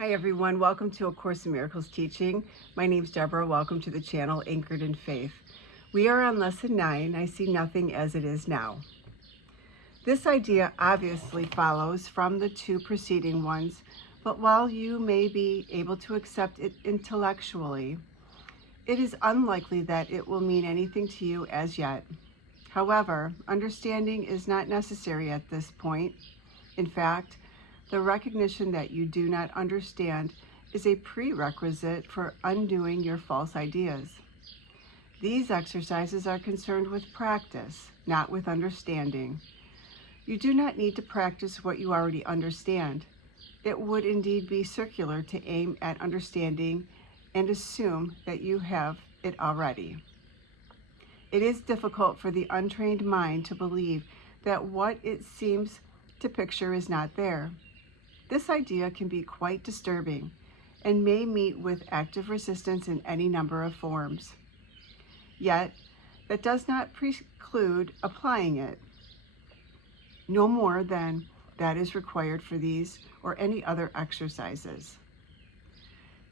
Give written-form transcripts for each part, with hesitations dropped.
Hi everyone, welcome to A Course in Miracles teaching. My name's Deborah. Welcome to the channel Anchored in Faith. We are on lesson 9, I see nothing as it is now. This idea obviously follows from the two preceding ones, but while you may be able to accept it intellectually, it is unlikely that it will mean anything to you as yet. However, understanding is not necessary at this point. In fact, the recognition that you do not understand is a prerequisite for undoing your false ideas. These exercises are concerned with practice, not with understanding. You do not need to practice what you already understand. It would indeed be circular to aim at understanding and assume that you have it already. It is difficult for the untrained mind to believe that what it seems to picture is not there. This idea can be quite disturbing and may meet with active resistance in any number of forms. Yet, that does not preclude applying it, no more than that is required for these or any other exercises.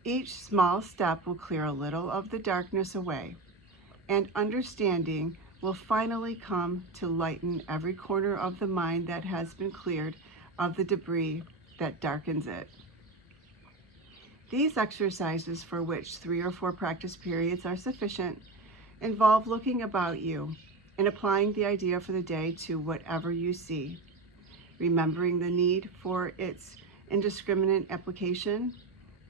Each small step will clear a little of the darkness away, and understanding will finally come to lighten every corner of the mind that has been cleared of the debris that darkens it. These exercises, for which 3 or 4 practice periods are sufficient, involve looking about you and applying the idea for the day to whatever you see, remembering the need for its indiscriminate application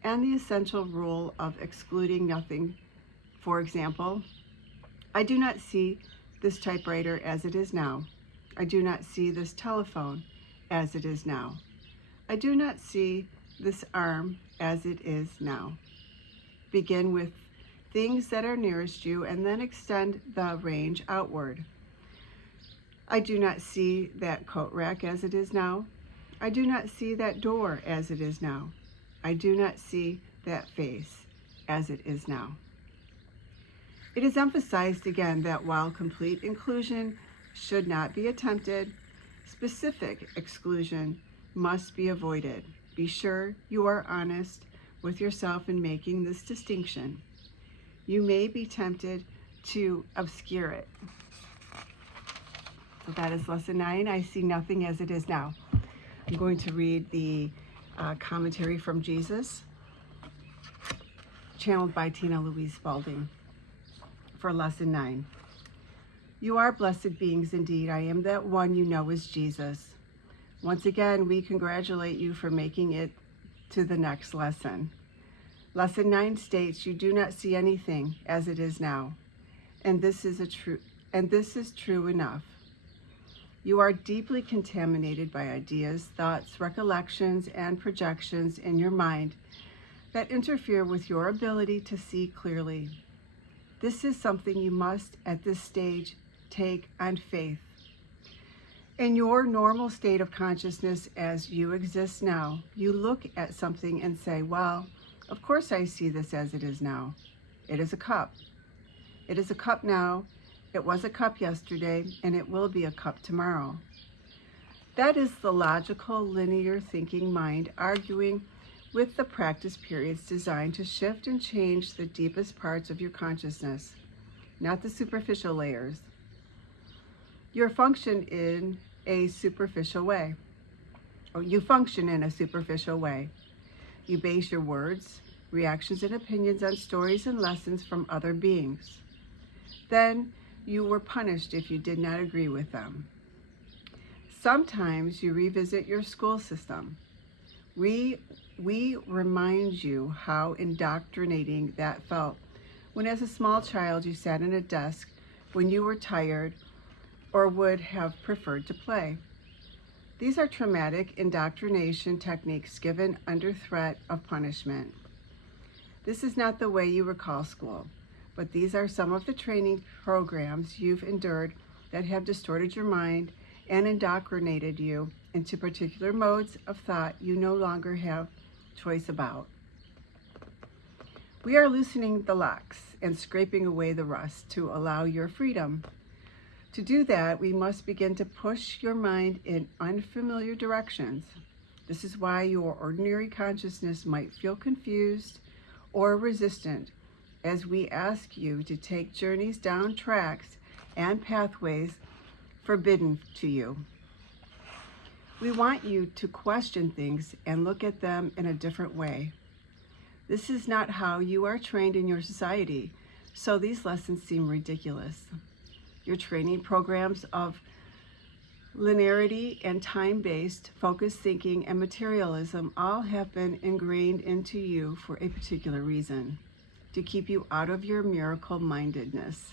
and the essential rule of excluding nothing. For example, I do not see this typewriter as it is now. I do not see this telephone as it is now. I do not see this arm as it is now. Begin with things that are nearest you and then extend the range outward. I do not see that coat rack as it is now. I do not see that door as it is now. I do not see that face as it is now. It is emphasized again that while complete inclusion should not be attempted, specific exclusion must be avoided. Be sure you are honest with yourself in making this distinction. You may be tempted to obscure it. So that is lesson 9, I see nothing as it is now. I'm going to read the commentary from Jesus, channeled by Tina Louise Spalding, for lesson 9. You are blessed beings indeed. I am that one you know is Jesus. Once again, we congratulate you for making it to the next lesson. Lesson 9 states you do not see anything as it is now, and this is true enough. You are deeply contaminated by ideas, thoughts, recollections, and projections in your mind that interfere with your ability to see clearly. This is something you must, at this stage, take on faith. In your normal state of consciousness as you exist now, you look at something and say, well, of course I see this as it is now. It is a cup. It is a cup now. It was a cup yesterday, and it will be a cup tomorrow. That is the logical, linear thinking mind arguing with the practice periods designed to shift and change the deepest parts of your consciousness, not the superficial layers. You function in a superficial way. You base your words, reactions, and opinions on stories and lessons from other beings. Then you were punished if you did not agree with them. Sometimes you revisit your school system. We remind you how indoctrinating that felt when as a small child you sat in a desk when you were tired or would have preferred to play. These are traumatic indoctrination techniques given under threat of punishment. This is not the way you recall school, but these are some of the training programs you've endured that have distorted your mind and indoctrinated you into particular modes of thought you no longer have choice about. We are loosening the locks and scraping away the rust to allow your freedom. To do that, we must begin to push your mind in unfamiliar directions. This is why your ordinary consciousness might feel confused or resistant as we ask you to take journeys down tracks and pathways forbidden to you. We want you to question things and look at them in a different way. This is not how you are trained in your society, so these lessons seem ridiculous. Your training programs of linearity and time-based, focused thinking and materialism all have been ingrained into you for a particular reason, to keep you out of your miracle-mindedness.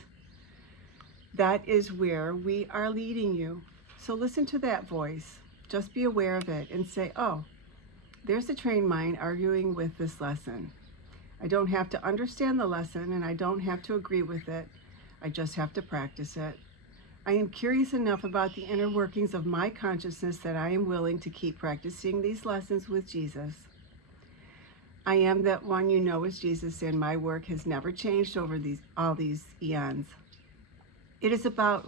That is where we are leading you. So listen to that voice. Just be aware of it and say, oh, there's a trained mind arguing with this lesson. I don't have to understand the lesson and I don't have to agree with it. I just have to practice it. I am curious enough about the inner workings of my consciousness that I am willing to keep practicing these lessons with Jesus. I am that one you know as Jesus, and my work has never changed over all these eons. It is about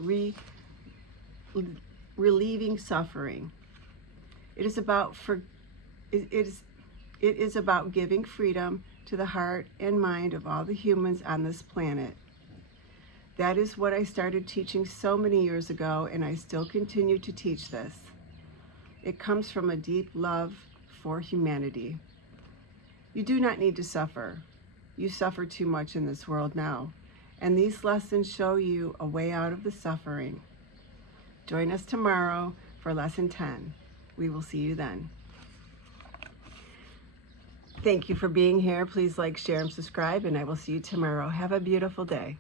relieving suffering. It is about giving freedom to the heart and mind of all the humans on this planet. That is what I started teaching so many years ago, and I still continue to teach this. It comes from a deep love for humanity. You do not need to suffer. You suffer too much in this world now, and these lessons show you a way out of the suffering. Join us tomorrow for Lesson 10. We will see you then. Thank you for being here. Please like, share, and subscribe, and I will see you tomorrow. Have a beautiful day.